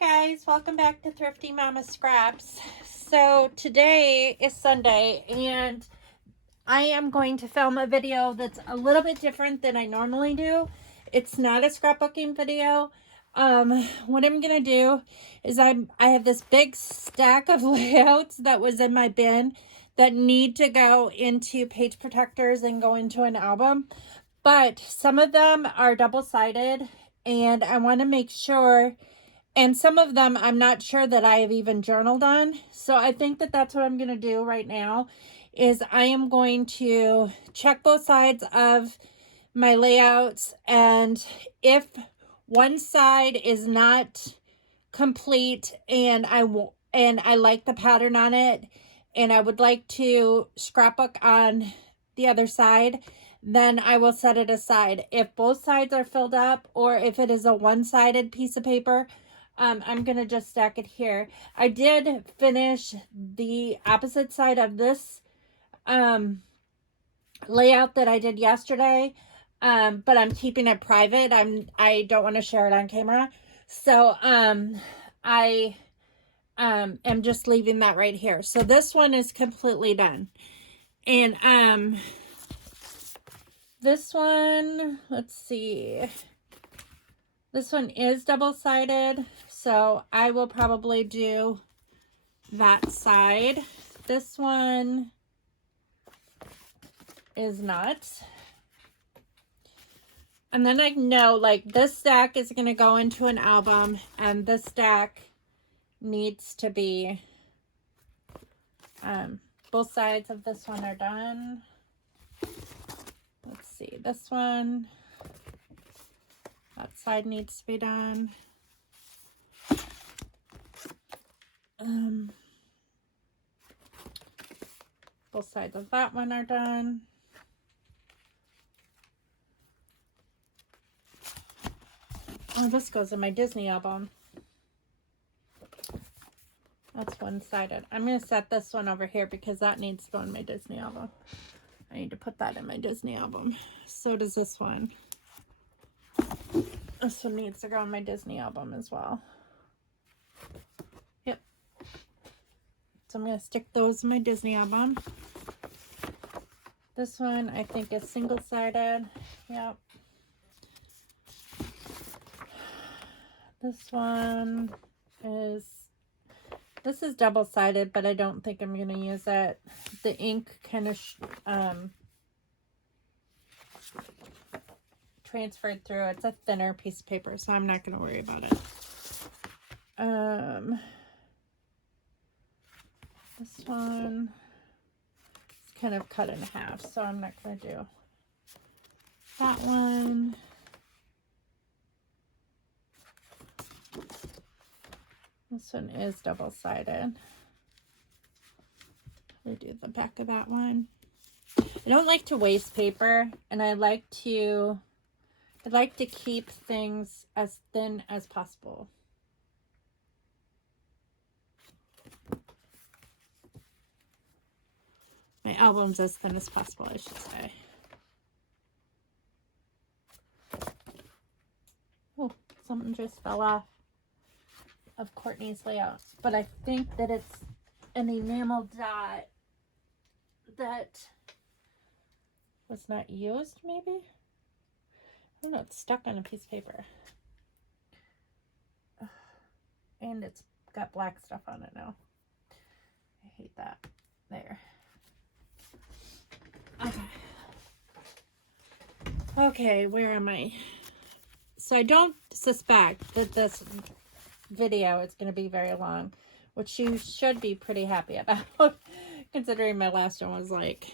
guys, welcome back to Thrifty Mama Scraps. So today is Sunday and I am going to film a video that's a little bit different than I normally do. It's not a scrapbooking video. What I'm gonna do is I have this big stack of layouts that was in my bin that need to go into page protectors and go into an album. But some of them are double-sided and I want to make sure, and some of them I'm not sure that I have even journaled on. So I think that that's what I'm going to do right now is I am going to check both sides of my layouts, and if one side is not complete and I like the pattern on it and I would like to scrapbook on the other side, then I will set it aside. If both sides are filled up or if it is a one-sided piece of paper, I'm going to just stack it here. I did finish the opposite side of this layout that I did yesterday, but I'm keeping it private. I don't want to share it on camera. So I am just leaving that right here. So this one is completely done. And this one, let's see. This one is double-sided, so I will probably do that side. This one is not. And then I know, like, this stack is going to go into an album, and this stack needs to be, both sides of this one are done. Let's see, this one, that side needs to be done. Both sides of that one are done. Oh, this goes in my Disney album. That's one-sided. I'm going to set this one over here because that needs to go in my Disney album. I need to put that in my Disney album. So does this one. This one needs to go in my Disney album as well. Yep. So I'm going to stick those in my Disney album. This one I think is single-sided. Yep. This one is, this is double-sided, but I don't think I'm going to use it. The ink kind of transferred through. It's a thinner piece of paper, so I'm not going to worry about it. This one is kind of cut in half, so I'm not going to do that one. This one is double-sided. We do the back of that one. I don't like to waste paper, and I'd like to keep things as thin as possible. My album's as thin as possible, I should say. Oh, something just fell off of Courtney's layout, but I think that it's an enamel dot that was not used, maybe? I don't know, it's stuck on a piece of paper. And it's got black stuff on it now. I hate that. There. Okay. Okay, where am I? So I don't suspect that this video is going to be very long, which you should be pretty happy about, considering my last one was like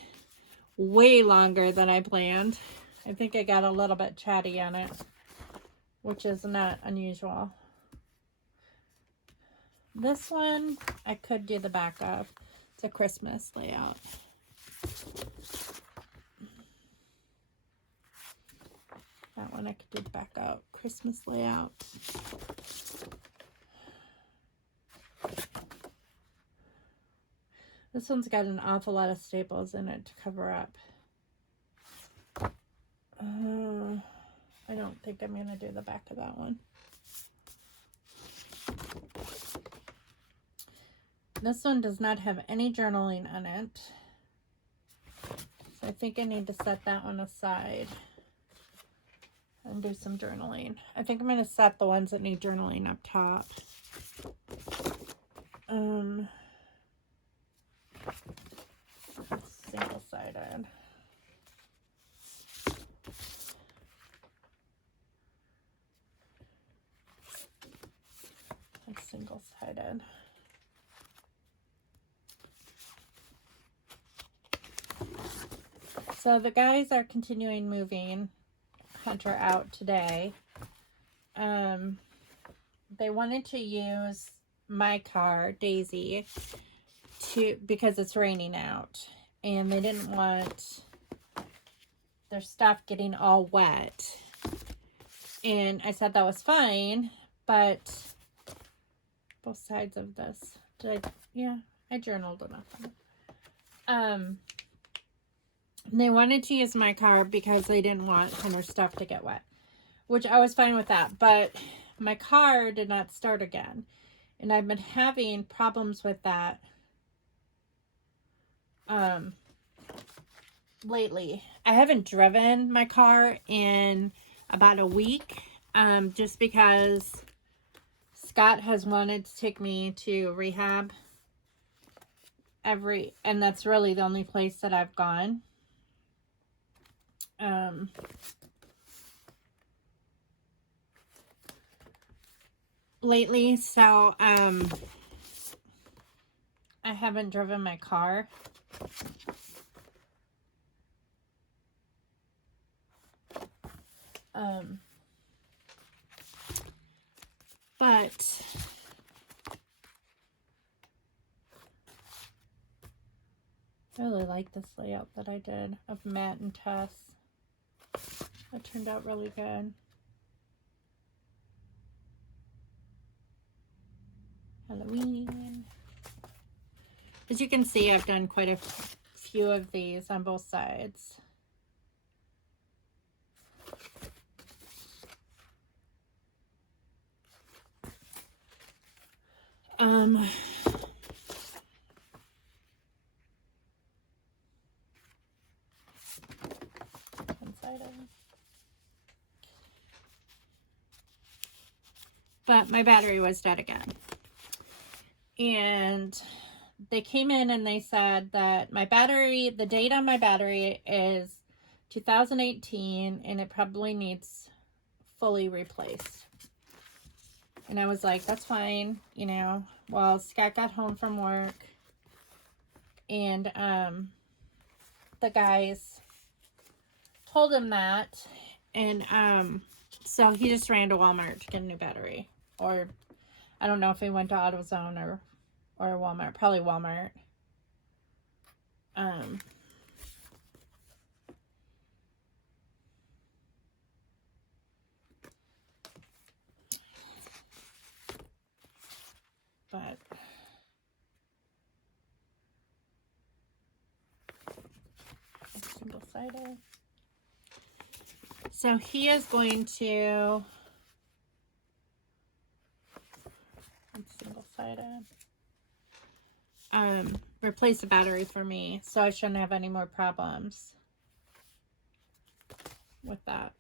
way longer than I planned. I think I got a little bit chatty on it, which is not unusual. This one I could do the back of. It's a Christmas layout. That one I could do the back out. Christmas layout. This one's got an awful lot of staples in it to cover up. I don't think I'm going to do the back of that one. This one does not have any journaling on it. So I think I need to set that one aside and do some journaling. I think I'm going to set the ones that need journaling up top. Single-sided. It's single-sided. So the guys are continuing moving Hunter out today. They wanted to use my car, Daisy, because it's raining out, and they didn't want their stuff getting all wet. And I said that was fine, but both sides of this. Yeah, I journaled enough. They wanted to use my car because they didn't want Hunter's stuff to get wet, which I was fine with that. But my car did not start again, and I've been having problems with that lately. I haven't driven my car in about a week, just because Scott has wanted to take me to rehab and that's really the only place that I've gone. Lately, so I haven't driven my car. But I really like this layout that I did of Matt and Tess. It turned out really good. Halloween. As you can see, I've done quite a few of these on both sides. But my battery was dead again. And they came in and they said that my battery, the date on my battery is 2018 and it probably needs fully replaced. And I was like, that's fine, you know. Well, Scott got home from work and the guys told him that, and so he just ran to Walmart to get a new battery. Or I don't know if he went to AutoZone or Walmart. Probably Walmart. But single-sided. So he is going to single-sided. Replace the battery for me, so I shouldn't have any more problems with that.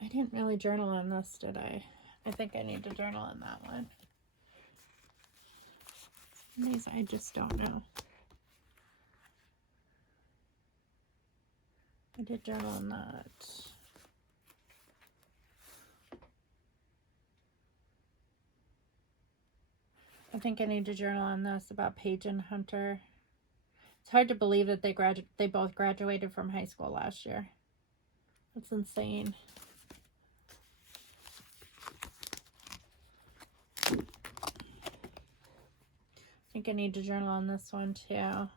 I didn't really journal on this, did I? I think I need to journal on that one. These I just don't know. I did journal on that. I think I need to journal on this about Paige and Hunter. It's hard to believe that they both graduated from high school last year. That's insane. I think I need to journal on this one too.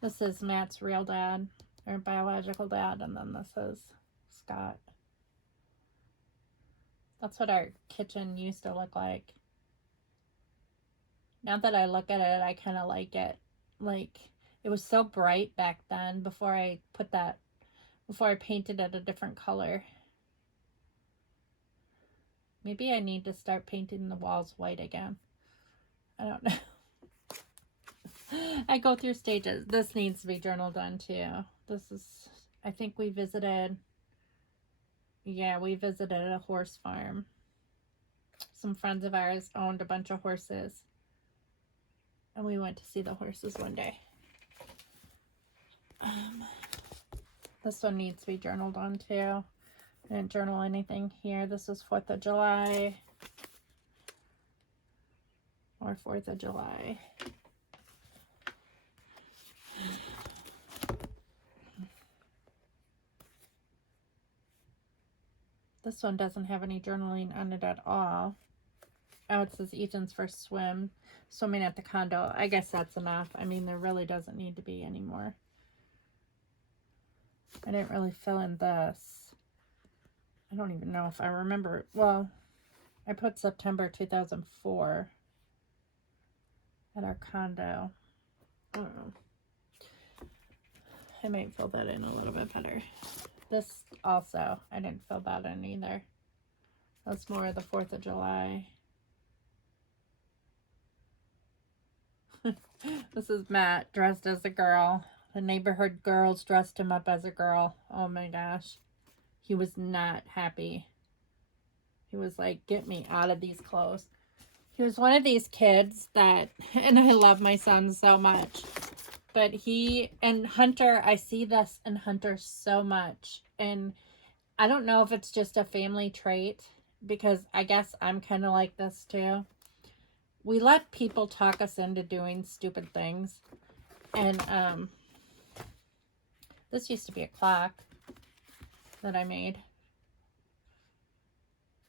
This is Matt's real dad, or biological dad, and then this is Scott. That's what our kitchen used to look like. Now that I look at it, I kind of like it. Like, it was so bright back then before I painted it a different color. Maybe I need to start painting the walls white again. I don't know. I go through stages. This needs to be journal done too. This is, I think we visited, yeah, we visited a horse farm. Some friends of ours owned a bunch of horses. And we went to see the horses one day. This one needs to be journaled on too. I didn't journal anything here. This is 4th of July. Or 4th of July. This one doesn't have any journaling on it at all. Oh, it says Ethan's first swim. Swimming at the condo. I guess that's enough. I mean, there really doesn't need to be any more. I didn't really fill in this. I don't even know if I remember. Well, I put September 2004 at our condo. I don't know. I might fill that in a little bit better. This also, I didn't fill that in either. That's more of the 4th of July. This is Matt dressed as a girl. The neighborhood girls dressed him up as a girl. Oh my gosh. He was not happy. He was like, get me out of these clothes. He was one of these kids that, and I love my son so much, but he, and Hunter, I see this in Hunter so much. And I don't know if it's just a family trait, because I guess I'm kind of like this too. We let people talk us into doing stupid things. And this used to be a clock that I made.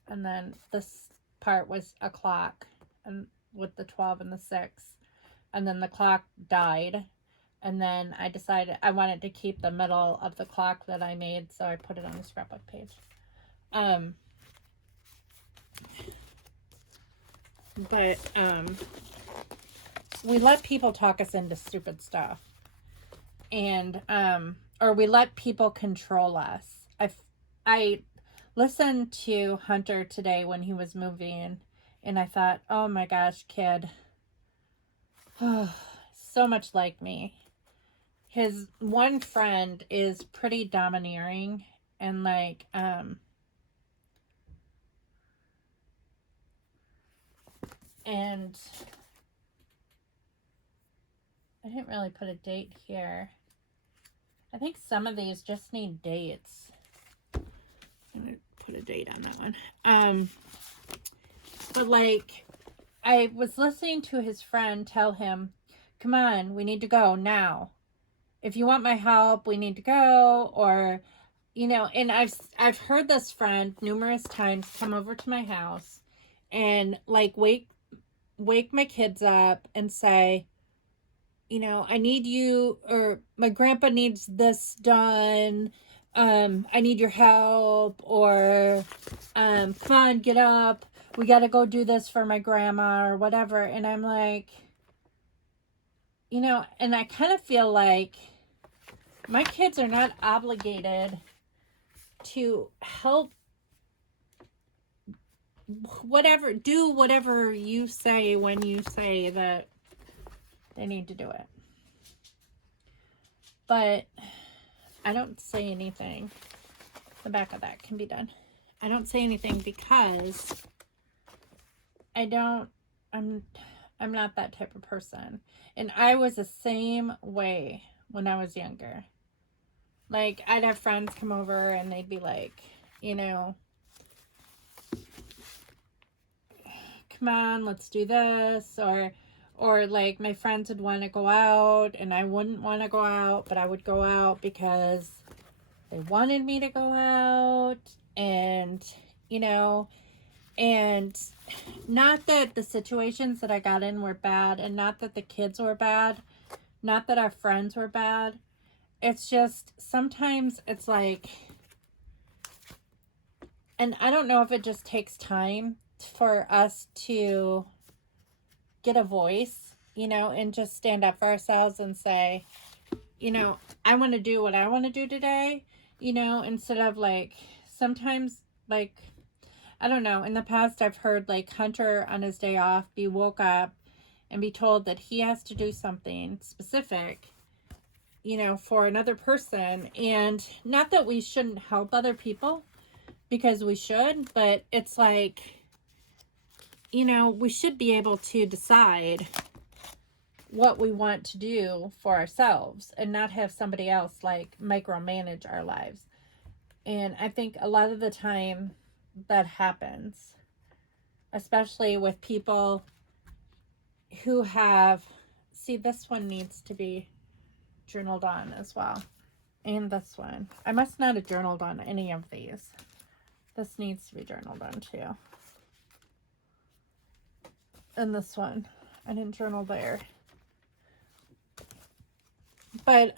And then this part was a clock, and with the 12 and the 6. And then the clock died. And then I decided I wanted to keep the middle of the clock that I made, so I put it on the scrapbook page. We let people talk us into stupid stuff. And, or we let people control us. I listened to Hunter today when he was moving, and I thought, oh my gosh, kid. So much like me. His one friend is pretty domineering and like, and I didn't really put a date here. I think some of these just need dates. I'm going to put a date on that one. But like, I was listening to his friend tell him, come on, we need to go now. If you want my help, we need to go. Or, you know, and I've heard this friend numerous times come over to my house and like wake my kids up and say, you know, I need you, or my grandpa needs this done. I need your help, or come on, get up. We got to go do this for my grandma or whatever. And I'm like, you know, and I kind of feel like my kids are not obligated to help do whatever you say when you say that they need to do it. But I don't say anything. The back of that can be done. I don't say anything because I'm not that type of person. And I was the same way when I was younger. Like, I'd have friends come over and they'd be like, you know, come on, let's do this. Or like my friends would want to go out and I wouldn't want to go out, but I would go out because they wanted me to go out. And, you know, and not that the situations that I got in were bad, and not that the kids were bad, not that our friends were bad. It's just sometimes it's like, and I don't know if it just takes time for us to get a voice, you know, and just stand up for ourselves and say, you know, I want to do what I want to do today, you know, instead of like, sometimes like I don't know. In the past, I've heard like Hunter on his day off be woke up and be told that he has to do something specific, you know, for another person. And not that we shouldn't help other people, because we should, but it's like, you know, we should be able to decide what we want to do for ourselves and not have somebody else like micromanage our lives. And I think a lot of the time that happens, especially with people who have, see, this one needs to be journaled on as well. And this one. I must not have journaled on any of these. This needs to be journaled on too. And this one. I didn't journal there. But,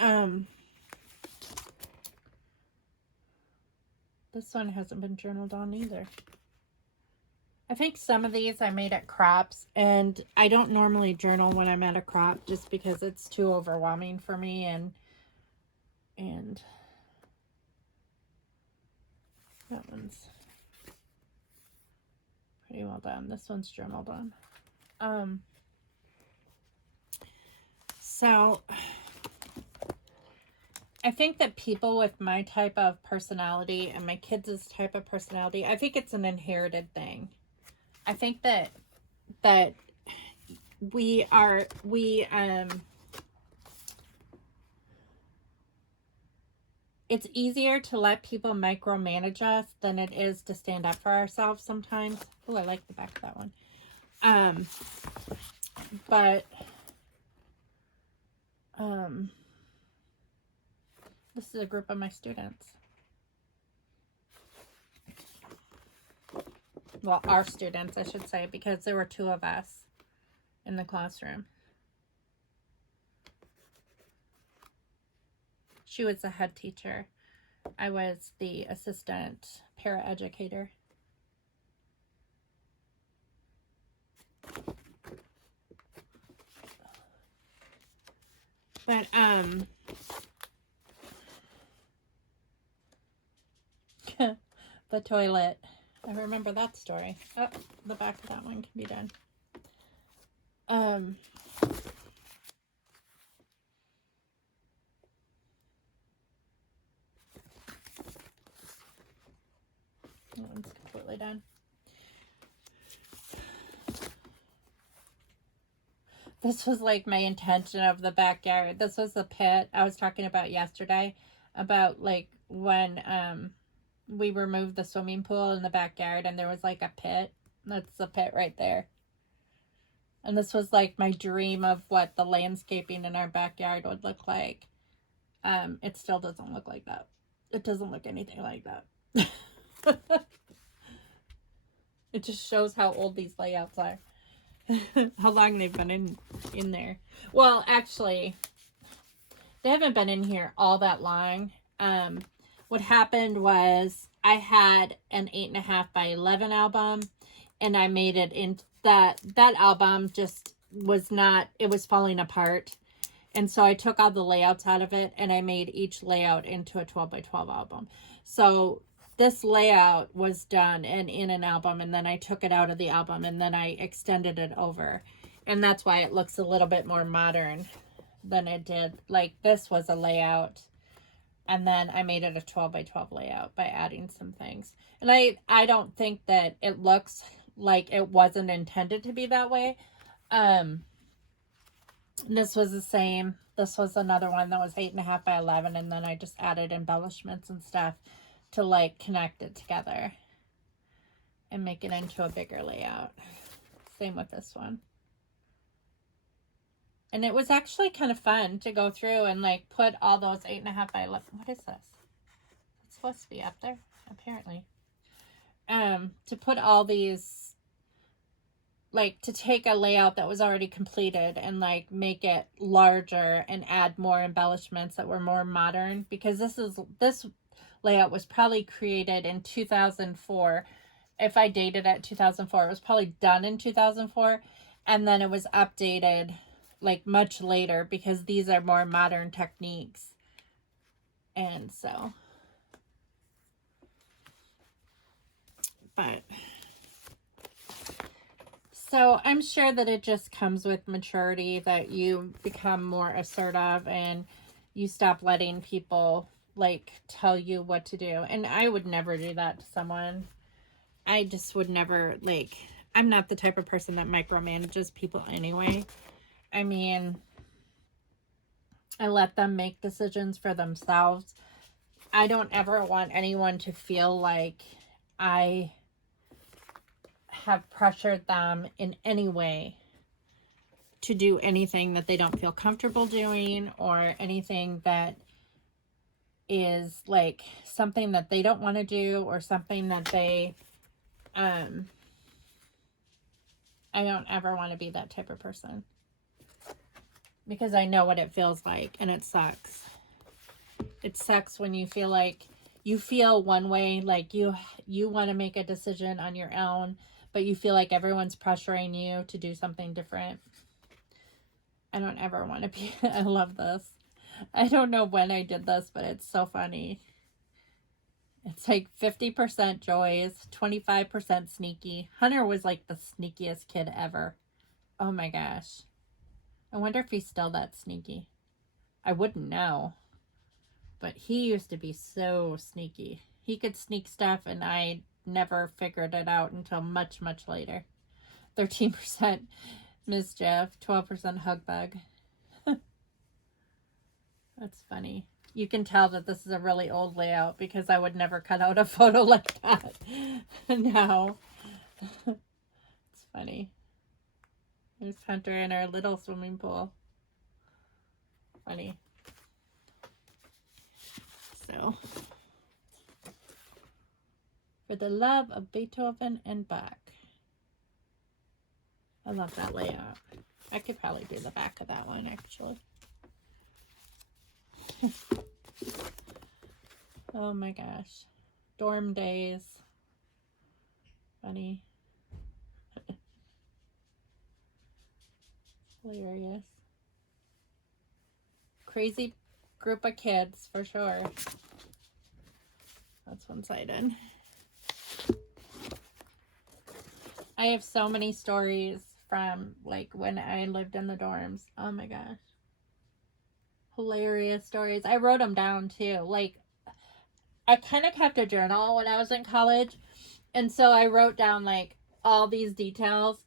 this one hasn't been journaled on either. I think some of these I made at crops, and I don't normally journal when I'm at a crop just because it's too overwhelming for me, and that one's pretty well done. This one's journaled on. So I think that people with my type of personality and my kids' type of personality, I think it's an inherited thing. I think that it's easier to let people micromanage us than it is to stand up for ourselves sometimes. Oh, I like the back of that one. But this is a group of my students. Well, our students, I should say, because there were 2 of us in the classroom. She was the head teacher. I was the assistant paraeducator. But, the toilet. I remember that story. Oh, the back of that one can be done. That one's completely done. This was like my intention of the backyard. This was the pit I was talking about yesterday, about like when we removed the swimming pool in the backyard and there was like a pit. That's the pit right there. And this was like my dream of what the landscaping in our backyard would look like. It still doesn't look like that. It doesn't look anything like that. It just shows how old these layouts are. How long they've been in there. Well, actually, they haven't been in here all that long. What happened was I had an 8.5 by 11 album, and I made it in that album just was not, it was falling apart. And so I took all the layouts out of it, and I made each layout into a 12 by 12 album. So this layout was done and in an album, and then I took it out of the album, and then I extended it over. And that's why it looks a little bit more modern than it did. Like, this was a layout, and then I made it a 12 by 12 layout by adding some things. And I don't think that it looks like it wasn't intended to be that way. This was the same. This was another one that was 8.5 by 11, and then I just added embellishments and stuff to like connect it together and make it into a bigger layout. Same with this one. And it was actually kind of fun to go through and like put all those 8.5 by 11. What is this? It's supposed to be up there, apparently. To put all these, like, to take a layout that was already completed and like make it larger and add more embellishments that were more modern, because this layout was probably created in 2004. If I dated it 2004, it was probably done in 2004, and then it was updated like much later because these are more modern techniques. And so, but So I'm sure that it just comes with maturity, that you become more assertive and you stop letting people like tell you what to do. And I would never do that to someone. I just would never, like, I'm not the type of person that micromanages people anyway. I mean, I let them make decisions for themselves. I don't ever want anyone to feel like I have pressured them in any way to do anything that they don't feel comfortable doing, or anything that is like something that they don't want to do, or something that they I don't ever want to be that type of person, because I know what it feels like, and it sucks. It sucks when you feel like you feel one way, like you want to make a decision on your own, but you feel like everyone's pressuring you to do something different. I don't ever want to be. I love this. I don't know when I did this, but it's so funny. It's like 50% Joy's, 25% Sneaky. Hunter was like the sneakiest kid ever. Oh my gosh. I wonder if he's still that sneaky. I wouldn't know. But he used to be so sneaky. He could sneak stuff, and I never figured it out until much, much later. 13% Mischief, 12% Hugbug. That's funny. You can tell that this is a really old layout, because I would never cut out a photo like that. No. It's funny. There's Hunter in our little swimming pool. Funny. So, for the love of Beethoven and Bach. I love that layout. I could probably do the back of that one, actually. Oh my gosh. Dorm days. Funny. Hilarious. Crazy group of kids, for sure. That's one-sided. I have so many stories from, like, when I lived in the dorms. Oh my gosh. Hilarious stories. I wrote them down, too. Like, I kind of kept a journal when I was in college. And so I wrote down, like, all these details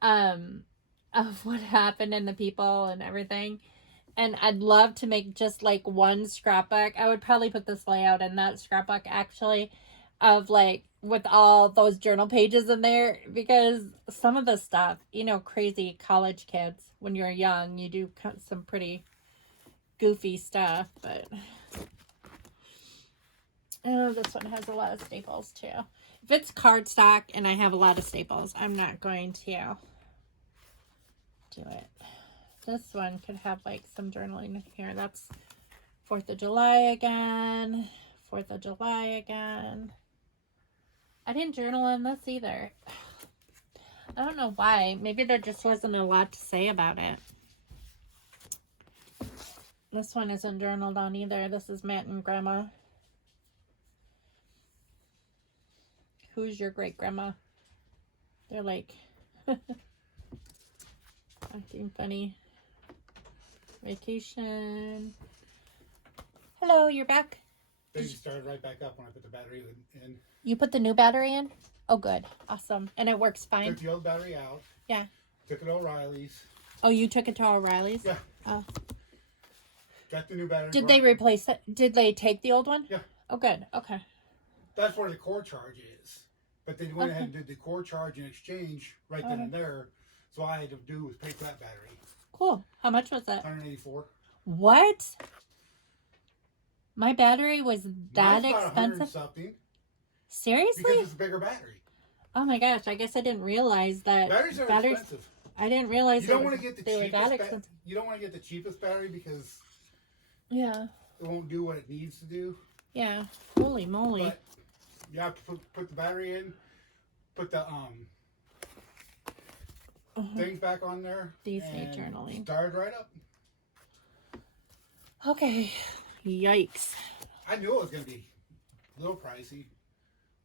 of what happened and the people and everything. And I'd love to make just, like, one scrapbook. I would probably put this layout in that scrapbook, actually, of, like, with all those journal pages in there. Because some of the stuff, you know, crazy college kids, when you're young, you do some pretty goofy stuff. But, oh, this one has a lot of staples, too. If it's cardstock and I have a lot of staples, I'm not going to do it. This one could have, like, some journaling here. That's 4th of July again. 4th of July again. I didn't journal in this either. I don't know why. Maybe there just wasn't a lot to say about it. This one isn't journaled on either. This is Matt and Grandma. Who's your great-grandma? They're, like, acting funny. Vacation. Hello, you're back. They started right back up when I put the battery in. You put the new battery in? Oh, good. Awesome. And it works fine? Took the old battery out. Yeah. Took it to O'Reilly's. Oh, you took it to O'Reilly's? Yeah. Oh. Got the new battery. Did they replace it? Did they take the old one? Yeah. Oh, good. Okay. That's where the core charge is. But they went ahead and did the core charge in exchange right then and there. So all I had to do was pay for that battery. Cool. How much was that? $184. What? My battery was that Mine's about expensive? 100 something. Seriously? Because it's a bigger battery. Oh my gosh! I guess I didn't realize that Batteries are expensive. I didn't realize you don't want to get the cheapest. You don't want to get the cheapest battery because yeah, it won't do what it needs to do. Yeah. Holy moly! But you have to put the battery in, put the things back on there. These need journaling. Start right up. Okay. Yikes. I knew it was going to be a little pricey.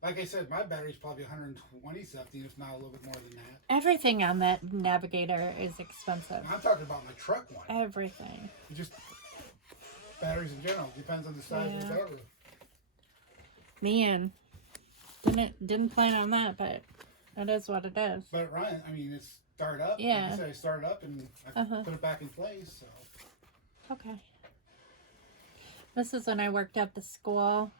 Like I said, my battery's probably 120 something, if not a little bit more than that. Everything on that Navigator is expensive. I'm talking about my truck one. Everything. Just batteries in general. Depends on the size of the battery. Man, didn't plan on that, but it is what it is. But it runs. I mean, it's started up. Yeah. Like I said, I started up and I put it back in place. So. Okay. This is when I worked at the school.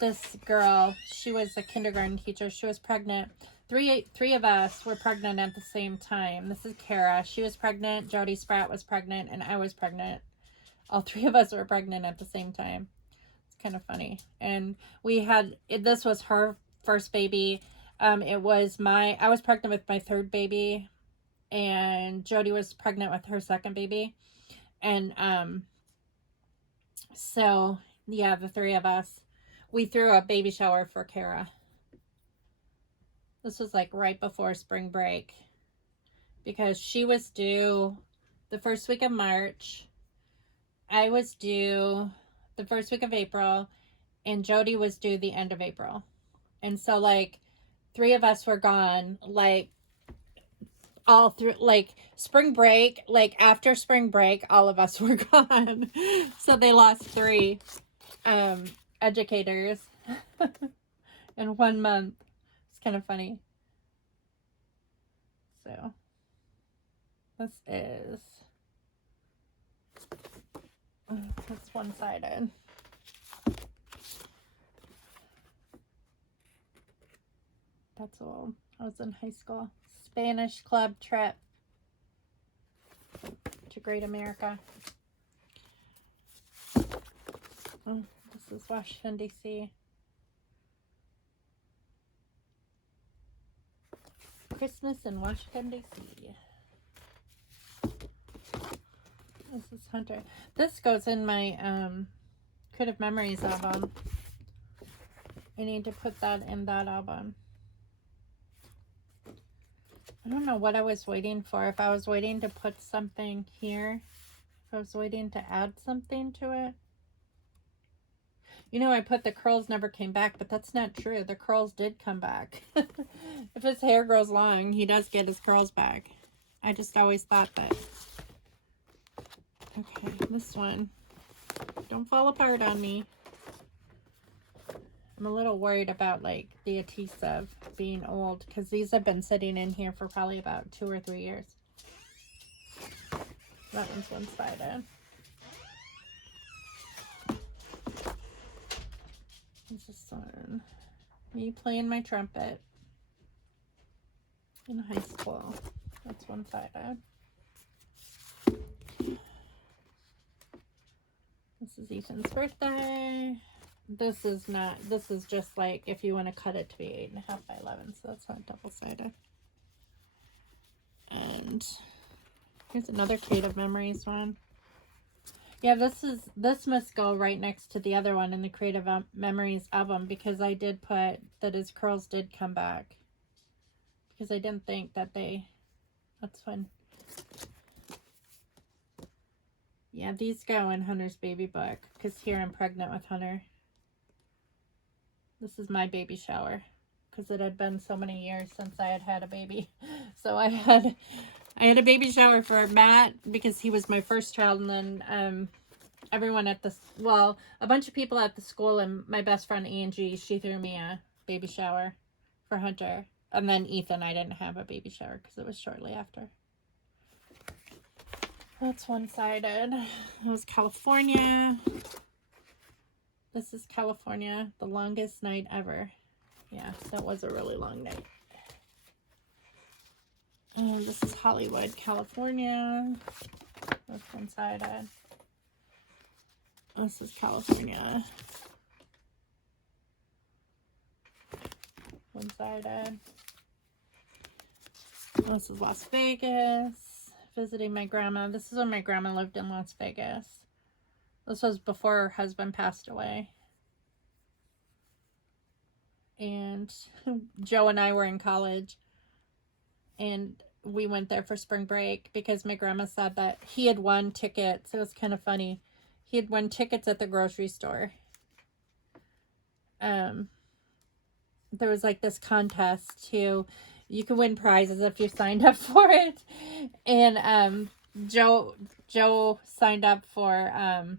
This girl, she was a kindergarten teacher. She was pregnant. Three of us were pregnant at the same time. This is Kara. She was pregnant. Jody Spratt was pregnant, and I was pregnant. All three of us were pregnant at the same time. It's kind of funny. And this was her first baby. I was pregnant with my third baby, and Jody was pregnant with her second baby. And so yeah, the three of us, we threw a baby shower for Kara. This was like right before spring break, because she was due the first week of March. I was due the first week of April, and Jody was due the end of April. And so like three of us were gone, like all through like spring break, like after spring break, all of us were gone. So they lost three educators in 1 month. It's kind of funny. So this is, it's one-sided. That's old. I was in high school. Spanish club trip to Great America. Oh, this is Washington, D.C. Christmas in Washington, D.C. This is Hunter. This goes in my Creative Memories album. I need to put that in that album. I don't know what I was waiting for. If I was waiting to put something here. If I was waiting to add something to it. You know, I put the curls never came back, but that's not true. The curls did come back. If his hair grows long, he does get his curls back. I just always thought that. Okay, this one. Don't fall apart on me. I'm a little worried about like the adhesive being old, because these have been sitting in here for probably about 2 or 3 years. That one's one-sided. What's this one? Me playing my trumpet in high school. That's one-sided. This is Ethan's birthday. This is just like if you want to cut it to be 8.5 by 11, so that's not double-sided. And here's another Creative Memories one. Yeah, this must go right next to the other one in the Creative Memories album, because I did put that his curls did come back, because I didn't think that that's fun. Yeah, these go in Hunter's baby book, because here I'm pregnant with Hunter. This is my baby shower, because it had been so many years since I had a baby. So I had a baby shower for Matt, because he was my first child, and then everyone at a bunch of people at the school, and my best friend Angie, she threw me a baby shower for Hunter. And then Ethan, I didn't have a baby shower because it was shortly after. That's one-sided. It was California. This is California, the longest night ever. Yeah, that was a really long night. And this is Hollywood, California. That's one-sided. This is California. One-sided. This is Las Vegas. Visiting my grandma. This is when my grandma lived in Las Vegas. This was before her husband passed away. And Joe and I were in college. And we went there for spring break because my grandma said that he had won tickets. It was kind of funny. He had won tickets at the grocery store. there was like this contest to, you can win prizes if you signed up for it. And Joe signed up for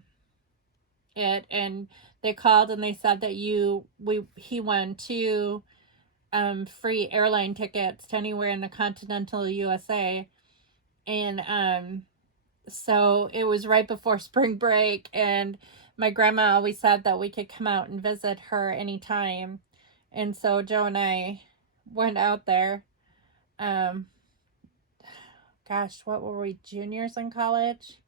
it, and they called and they said that he won 2 free airline tickets to anywhere in the continental USA. And so it was right before spring break, and my grandma always said that we could come out and visit her anytime. And so Joe and I went out there. Um, Gosh, what were we, juniors in college?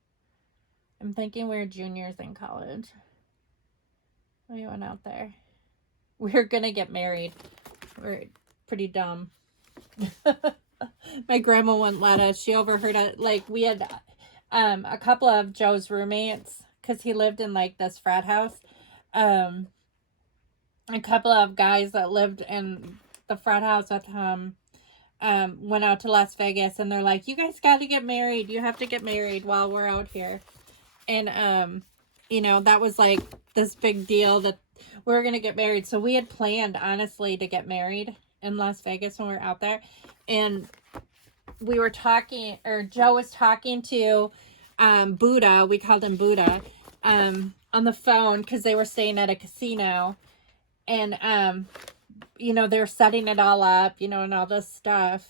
I'm thinking we were juniors in college. We went out there. We were gonna get married. We're pretty dumb. My grandma wouldn't let us. She overheard it. Like, we had a couple of Joe's roommates, because he lived in like this frat house. A couple of guys that lived in the frat house with him went out to Las Vegas, and they're like, you guys got to get married. You have to get married while we're out here. And you know, that was like this big deal that we were gonna get married. So we had planned, honestly, to get married in Las Vegas when we were out there. And we were talking, or Joe was talking to Buddha, we called him Buddha, on the phone, because they were staying at a casino. And you know, they're setting it all up, you know, and all this stuff.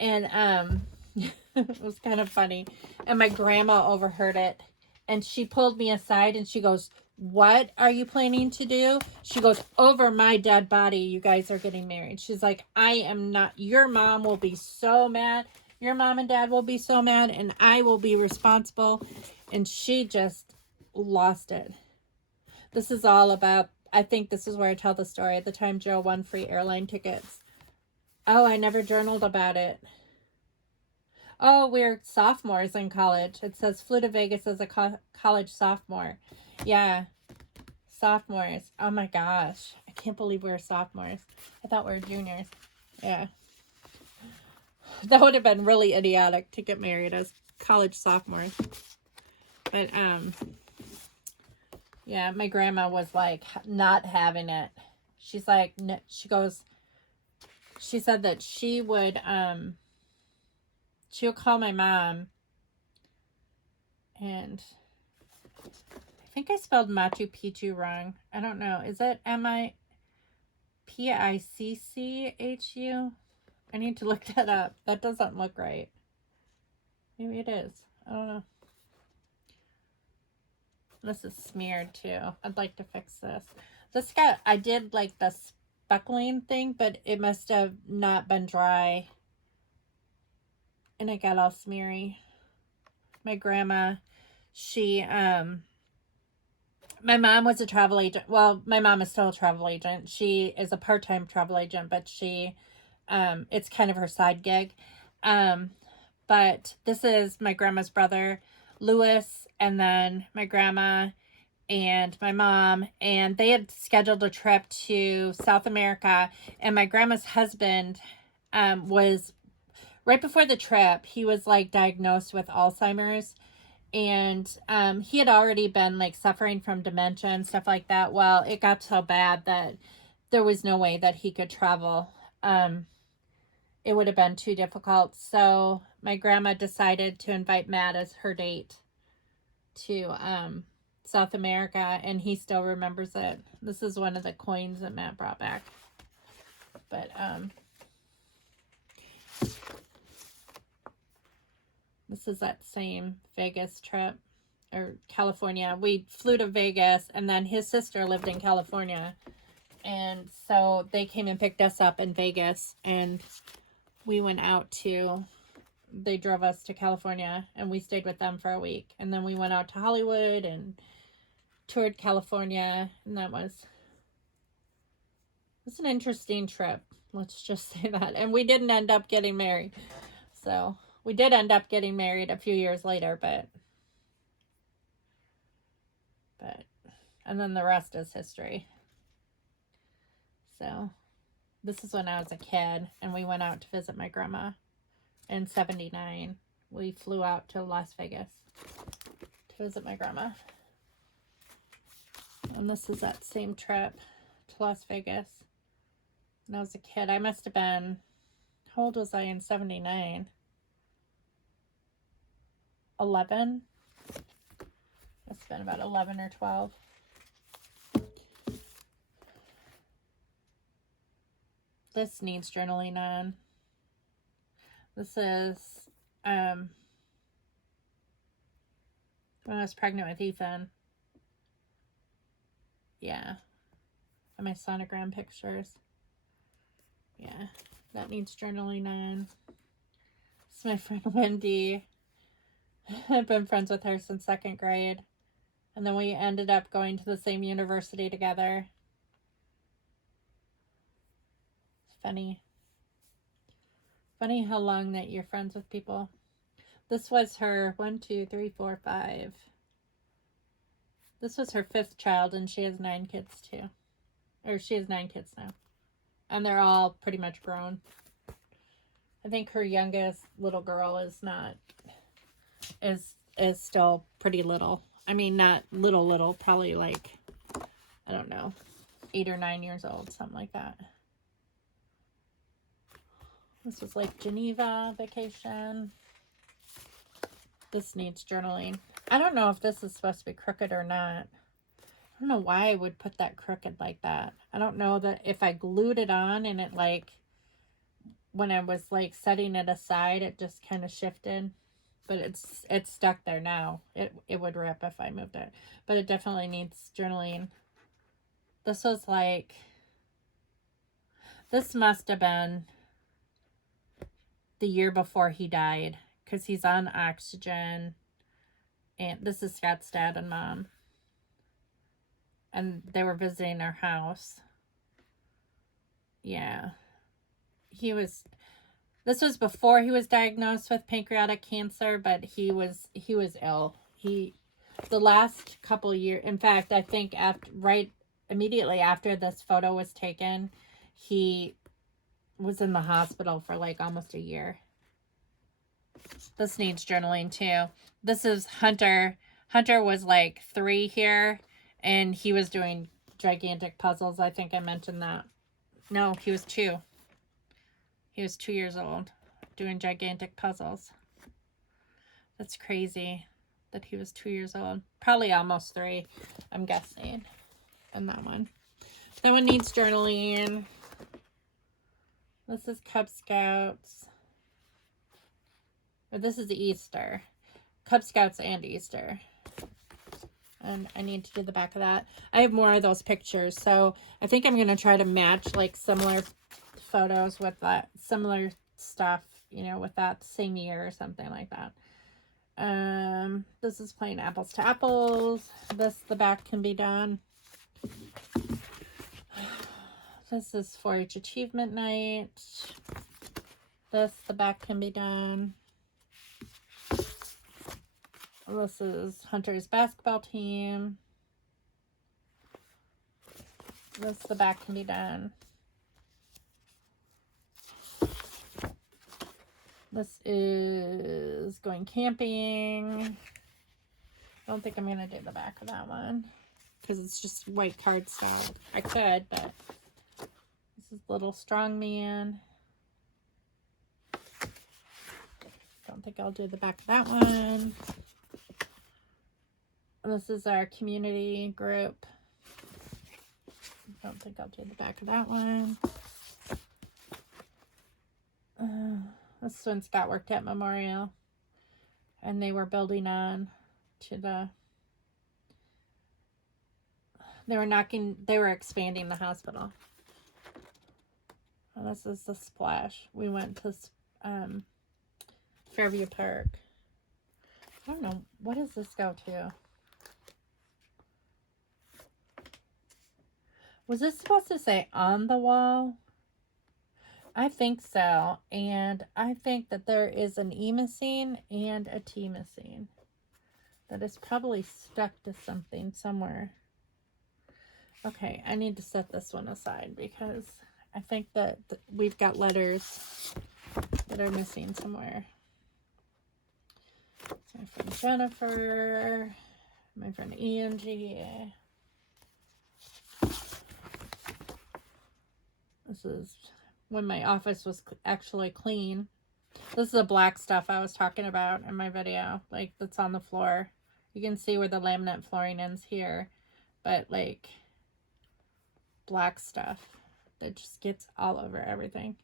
And it was kind of funny. And my grandma overheard it, and she pulled me aside and she goes, what are you planning to do? She goes, over my dead body, you guys are getting married. She's like, I am not, your mom will be so mad. Your mom and dad will be so mad, and I will be responsible. And she just lost it. This is all about, I think this is where I tell the story, at the time Joe won free airline tickets. Oh, I never journaled about it. Oh, we're sophomores in college. It says flew to Vegas as a college sophomore. Yeah, sophomores. Oh my gosh. I can't believe we're sophomores. I thought we were juniors. Yeah. That would have been really idiotic to get married as college sophomores. But, yeah, my grandma was like not having it. She's like, no, she said that she would call my mom, and I think I spelled Machu Picchu wrong. I don't know. Is it Mipicchu? I need to look that up. That doesn't look right. Maybe it is. I don't know. This is smeared too. I'd like to fix this. I did like the speckling thing, but it must have not been dry. And it got all smeary. My grandma, my mom was a travel agent. Well, my mom is still a travel agent. She is a part-time travel agent, but it's kind of her side gig. But this is my grandma's brother, Louis, and then my grandma and my mom, and they had scheduled a trip to South America, and my grandma's husband was, right before the trip, he was like diagnosed with Alzheimer's, and he had already been like suffering from dementia and stuff like that. Well, it got so bad that there was no way that he could travel. It would have been too difficult. So my grandma decided to invite Matt as her date to South America, and he still remembers it. This is one of the coins that Matt brought back. But this is that same Vegas trip, or California. We flew to Vegas, and then his sister lived in California, and so they came and picked us up in Vegas, and we went out to, they drove us to California, and we stayed with them for a week, and then we went out to Hollywood and toured California, and it was an interesting trip. Let's just say that. And we didn't end up getting married. So we did end up getting married a few years later, but and then the rest is history. So this is when I was a kid, and we went out to visit my grandma in 79. We flew out to Las Vegas to visit my grandma. And this is that same trip to Las Vegas. when I was a kid. I must have been, how old was I in 79? 11? Must have been about 11 or 12. This needs journaling on. This is when I was pregnant with Ethan. Yeah. And my sonogram pictures. Yeah. That needs journaling on. This is my friend Wendy. I've been friends with her since 2nd grade. And then we ended up going to the same university together. It's funny. Funny how long that you're friends with people. This was her 1, 2, 3, 4, 5. This was her 5th child, and she has 9 kids too. Or she has 9 kids now. And they're all pretty much grown. I think her youngest little girl is still pretty little. I mean, not little, probably like, I don't know, 8 or 9 years old, something like that. This was like Geneva vacation. This needs journaling. I don't know if this is supposed to be crooked or not. I don't know why I would put that crooked like that. I don't know that if I glued it on and it like, when I was like setting it aside, it just kind of shifted. But it's stuck there now. It would rip if I moved it. But it definitely needs journaling. This was like, this must have been the year before he died. Because he's on oxygen. And this is Scott's dad and mom. And they were visiting our house. Yeah. This was before he was diagnosed with pancreatic cancer, but he was ill. The last couple years, in fact, I think right immediately after this photo was taken, he was in the hospital for like almost a year. This needs journaling too. This is Hunter. Hunter was like 3 here, and he was doing gigantic puzzles. I think I mentioned that. No, he was 2. He was 2 years old doing gigantic puzzles. That's crazy that he was 2 years old. Probably almost 3, I'm guessing. And that one. That one needs journaling. This is Cub Scouts. Or this is Easter. Cub Scouts and Easter. And I need to do the back of that. I have more of those pictures. So I think I'm going to try to match like similar photos with that. Similar stuff, you know, with that same year or something like that. This is playing apples to apples. The back can be done. This is 4-H achievement night. The back can be done. This is Hunter's basketball team. The back can be done. This is going camping. I don't think I'm going to do the back of that one because it's just white cardstock. I could, but this is Little Strong Man. Don't think I'll do the back of that one. This is our community group. Don't think I'll do the back of that one. This one Scott worked at Memorial. And they were building on to the... They were expanding the hospital. And this is the splash. We went to Fairview Park. I don't know. What does this go to? Was this supposed to say on the wall? I think so. And I think that there is an E missing and a T missing. That is probably stuck to something somewhere. Okay, I need to set this one aside because I think that we've got letters that are missing somewhere. It's my friend Jennifer, my friend Angie. This is when my office was actually clean. This is the black stuff I was talking about in my video, like that's on the floor. You can see where the laminate flooring ends here, but like black stuff that just gets all over everything.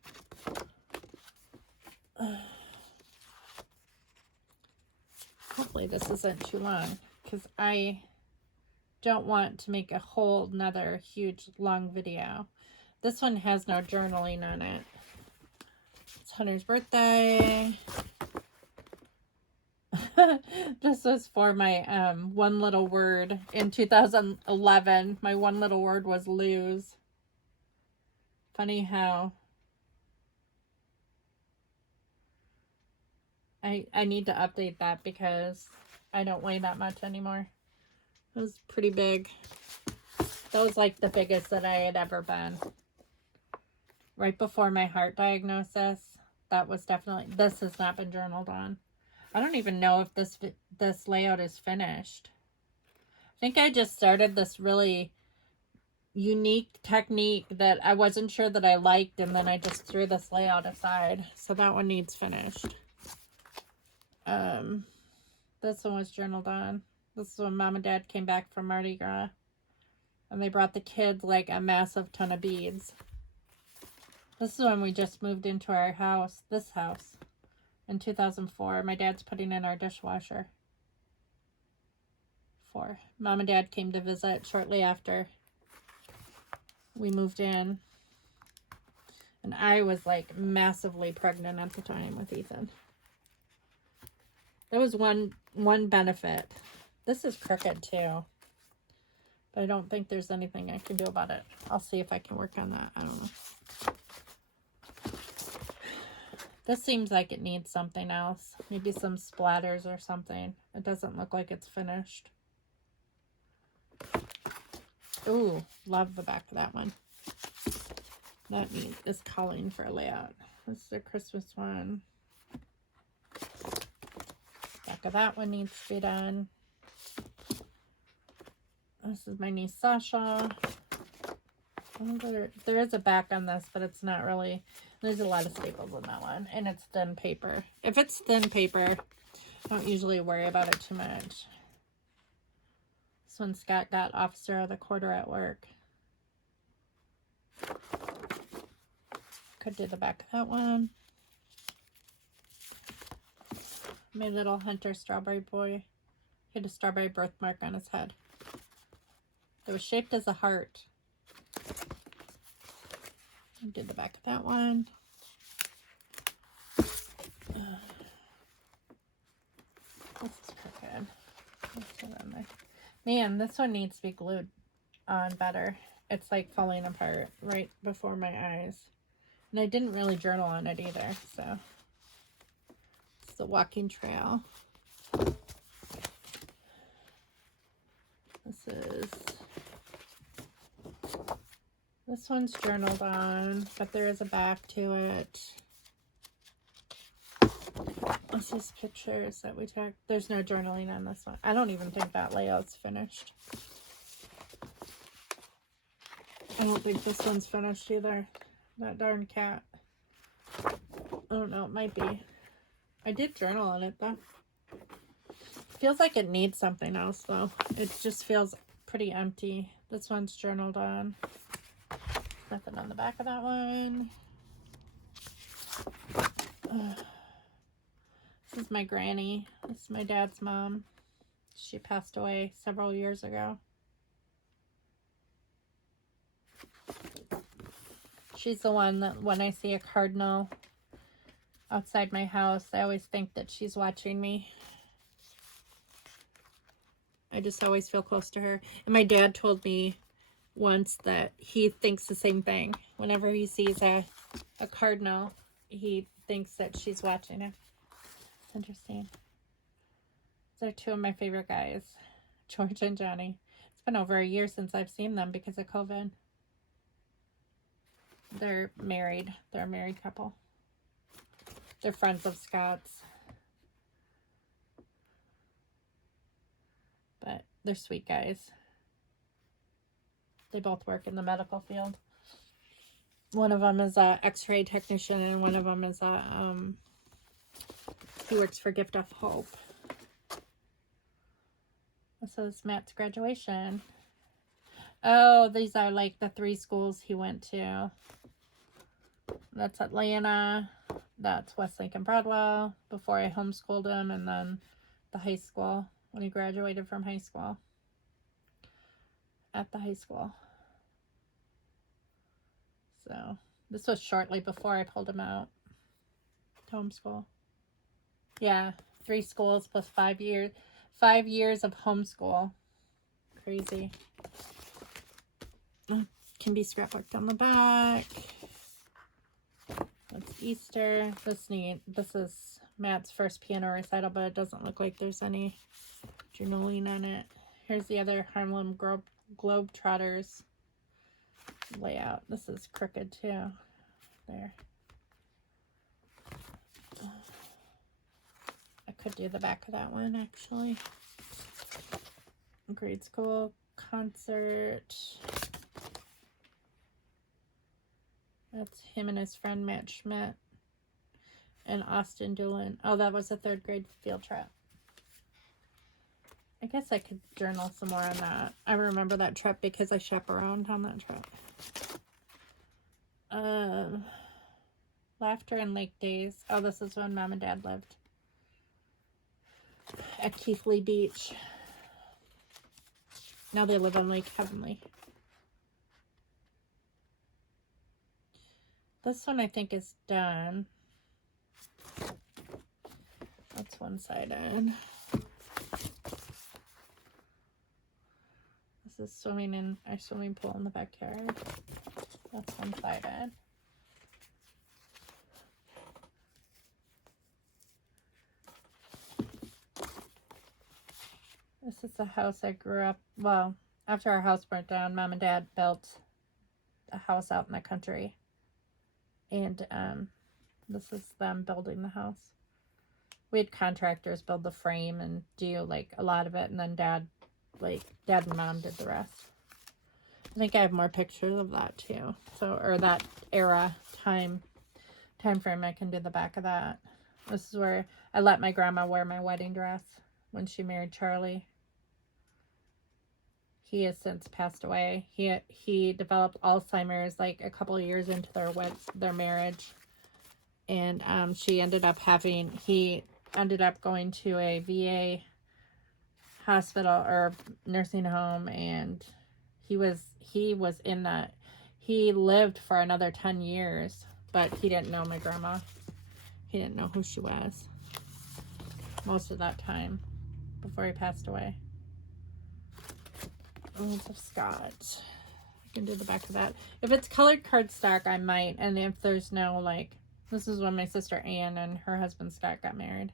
Hopefully this isn't too long because I don't want to make a whole nother huge long video. This one has no journaling on it. It's Hunter's birthday. This was for my one little word in 2011. My one little word was lose. Funny how I need to update that because I don't weigh that much anymore. It was pretty big. That was like the biggest that I had ever been. Right before my heart diagnosis, that was definitely, this has not been journaled on. I don't even know if this layout is finished. I think I just started this really unique technique that I wasn't sure that I liked, and then I just threw this layout aside. So that one needs finished. This one was journaled on. This is when Mom and Dad came back from Mardi Gras. And they brought the kids like a massive ton of beads. This is when we just moved into our house, this house, in 2004. My dad's putting in our dishwasher. Mom and Dad came to visit shortly after we moved in. And I was like massively pregnant at the time with Ethan. That was one benefit. This is crooked too. But I don't think there's anything I can do about it. I'll see if I can work on that. I don't know. This seems like it needs something else. Maybe some splatters or something. It doesn't look like it's finished. Ooh, love the back of that one. That is calling for a layout. This is a Christmas one. Back of that one needs to be done. This is my niece Sasha. There is a back on this, but it's not really. There's a lot of staples in that one, and it's thin paper. If it's thin paper, I don't usually worry about it too much. This one Scott got Officer of the Quarter at work. Could do the back of that one. My little Hunter strawberry boy. He had a strawberry birthmark on his head. It was shaped as a heart. I did the back of that one. This is crooked. Let's put it on there. Man, this one needs to be glued on better. It's like falling apart right before my eyes. And I didn't really journal on it either, so. It's the walking trail. This one's journaled on, but there is a back to it. This is pictures that we took. There's no journaling on this one. I don't even think that layout's finished. I don't think this one's finished either. That darn cat. I don't know, it might be. I did journal on it though. Feels like it needs something else though. It just feels pretty empty. This one's journaled on. Nothing on the back of that one. This is my granny. This is my dad's mom. She passed away several years ago. She's the one that when I see a cardinal outside my house, I always think that she's watching me. I just always feel close to her. And my dad told me once that he thinks the same thing. Whenever he sees a cardinal, he thinks that she's watching him. It's interesting. These are two of my favorite guys, George and Johnny. It's been over a year since I've seen them because of COVID. They're married. They're a married couple. They're friends of Scott's. But they're sweet guys. They both work in the medical field. One of them is a X-ray technician, and one of them is he works for Gift of Hope. This is Matt's graduation. Oh, these are like the 3 schools he went to. That's Atlanta. That's West Lincoln Broadwell before I homeschooled him, and then the high school when he graduated from high school. At the high school. So this was shortly before I pulled him out to homeschool. Yeah, 3 schools plus 5 years. 5 years of homeschool. Crazy. Can be scrapbooked on the back. That's Easter. This is Matt's first piano recital, but it doesn't look like there's any journaling on it. Here's the other Harlem Globetrotters layout. This is crooked too. There. I could do the back of that one actually. Grade school concert. That's him and his friend Matt Schmidt and Austin Doolin. Oh, that was a 3rd grade field trip. I guess I could journal some more on that. I remember that trip because I chaperoned on that trip. Laughter and Lake Days. Oh, this is when Mom and Dad lived at Keithley Beach. Now they live on Lake Heavenly. This one I think is done. That's one-sided. This is swimming in our swimming pool in the backyard. That's one-sided. This is the house I grew up, well, after our house burnt down, Mom and Dad built a house out in the country. And this is them building the house. We had contractors build the frame and do like a lot of it, and then Dad and Mom did the rest. I think I have more pictures of that too. So, or that era time frame. I can do the back of that. This is where I let my grandma wear my wedding dress when she married Charlie. He has since passed away. He developed Alzheimer's like a couple of years into their marriage, and he ended up going to a VA hospital or nursing home, and he lived for another 10 years, but he didn't know my grandma. He didn't know who she was most of that time before he passed away. Lots of Scott. I can do the back of that. If it's colored cardstock, I might. And if there's no, like, this is when my sister Ann and her husband Scott got married.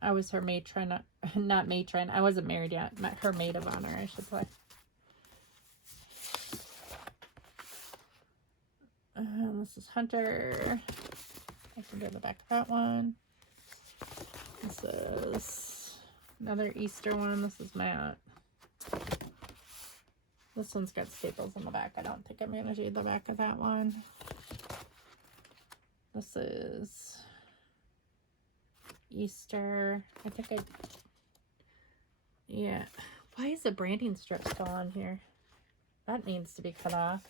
I was her matron, not matron. I wasn't married yet. Her maid of honor, I should say. This is Hunter. I can do the back of that one. This is another Easter one. This is Matt. This one's got staples on the back. I don't think I'm going to do the back of that one. This is Easter. Yeah. Why is the branding strip still on here? That needs to be cut off.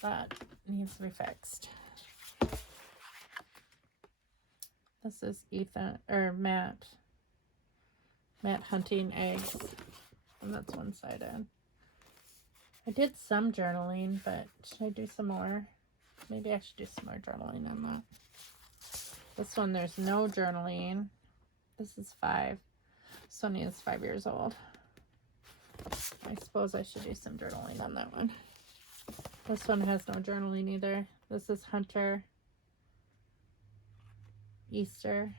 That needs to be fixed. This is Matt hunting eggs. And that's one-sided. I did some journaling, but should I do some more? Maybe I should do some more journaling on that. This one, there's no journaling. This is 5. Sonny is 5 years old. I suppose I should do some journaling on that one. This one has no journaling either. This is Hunter. Easter.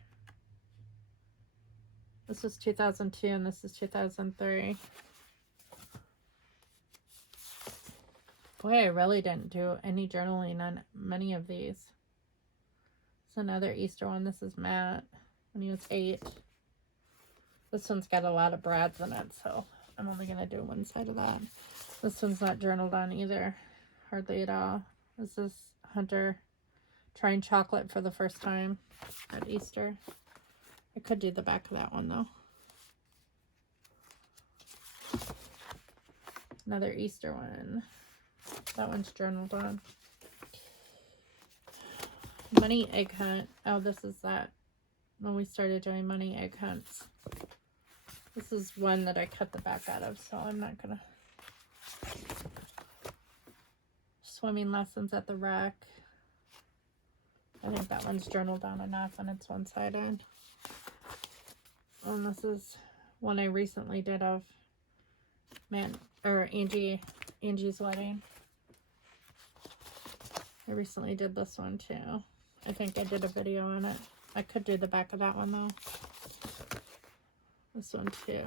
This is 2002 and this is 2003. Boy, I really didn't do any journaling on many of these. It's another Easter one. This is Matt when he was 8. This one's got a lot of brads in it, so I'm only going to do one side of that. This one's not journaled on either. hardly at all. This is Hunter trying chocolate for the first time at Easter. I could do the back of that one though. Another Easter one. That one's journaled on. Money egg hunt. Oh, this is that. When we started doing money egg hunts. This is one that I cut the back out of, so I'm not gonna. Swimming lessons at the wreck. I think that one's journaled on enough and it's one-sided. And this is one I recently did of Angie's wedding. I recently did this one too. I think I did a video on it. I could do the back of that one though. This one too.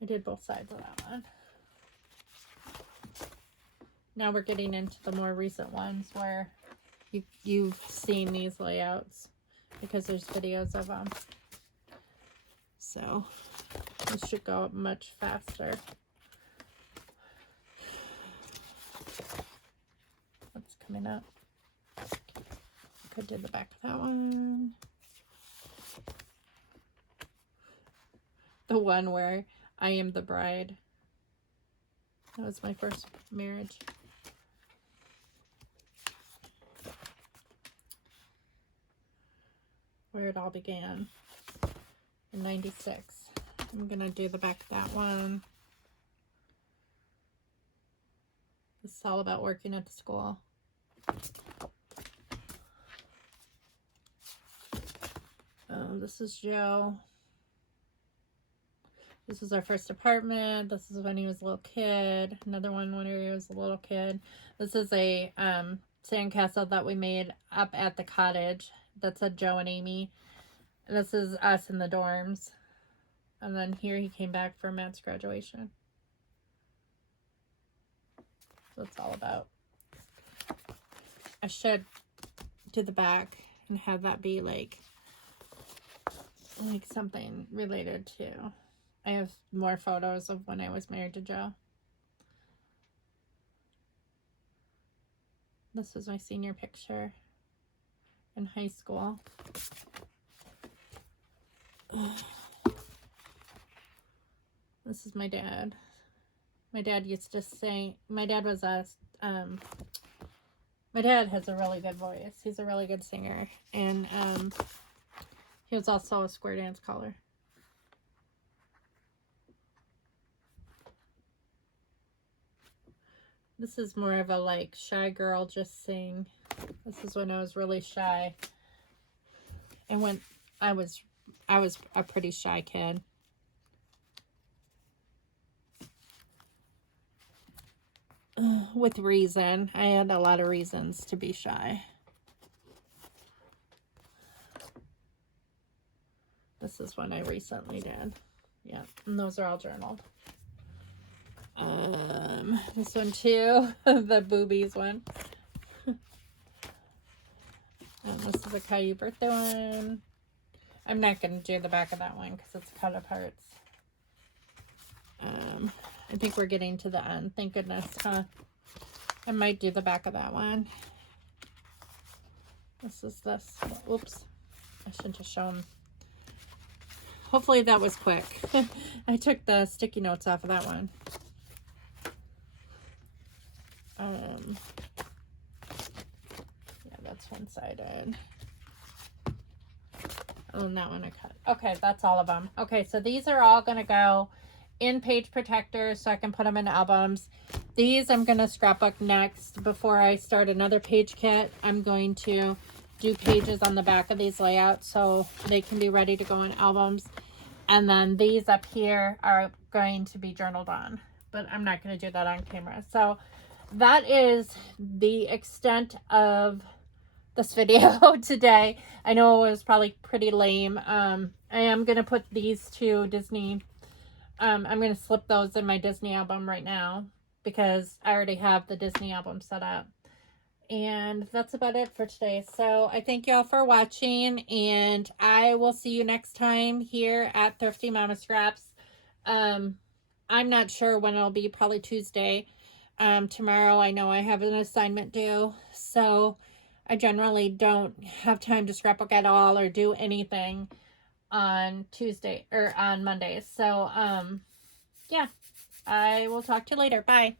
I did both sides of that one. Now we're getting into the more recent ones where you've seen these layouts because there's videos of them. So this should go up much faster. What's coming up? Could do the back of that one. The one where I am the bride. That was my first marriage. Where it all began in '96. I'm gonna do the back of that one. This is all about working at the school. This is Joe. This is our first apartment. This is when he was a little kid. Another one when he was a little kid. This is a sandcastle that we made up at the cottage. That said Joe and Amy. And this is us in the dorms. And then here he came back for Matt's graduation. So it's all about. I should do the back and have that be like something related to. I have more photos of when I was married to Joe. This was my senior picture in high school. This is my dad. My dad used to sing. My dad was a my dad has a really good voice. He's a really good singer, and he was also a square dance caller. This is more of a like shy girl just sing. This is when I was really shy. And when I was a pretty shy kid. With reason. I had a lot of reasons to be shy. This is one I recently did. Yeah, and those are all journaled. This one too, the boobies one. This is a Caillou birthday one. I'm not going to do the back of that one because it's cut apart. I think we're getting to the end. Thank goodness, huh? I might do the back of that one. This is this. Oops. I shouldn't have shown. Hopefully that was quick. I took the sticky notes off of that one. Yeah, that's one-sided. Oh, and that one I cut. Okay, that's all of them. Okay, so these are all going to go in page protectors so I can put them in albums. These I'm going to scrapbook next. Before I start another page kit, I'm going to do pages on the back of these layouts so they can be ready to go in albums. And then these up here are going to be journaled on, but I'm not going to do that on camera. So that is the extent of this video today. I know it was probably pretty lame. I am going to put these two Disney, I'm going to slip those in my Disney album right now because I already have the Disney album set up. And that's about it for today. So I thank y'all for watching, and I will see you next time here at Thrifty Mama Scraps. I'm not sure when it'll be, probably Tuesday. Tomorrow I know I have an assignment due, so I generally don't have time to scrapbook at all or do anything on Tuesday or on Mondays. So, yeah, I will talk to you later. Bye.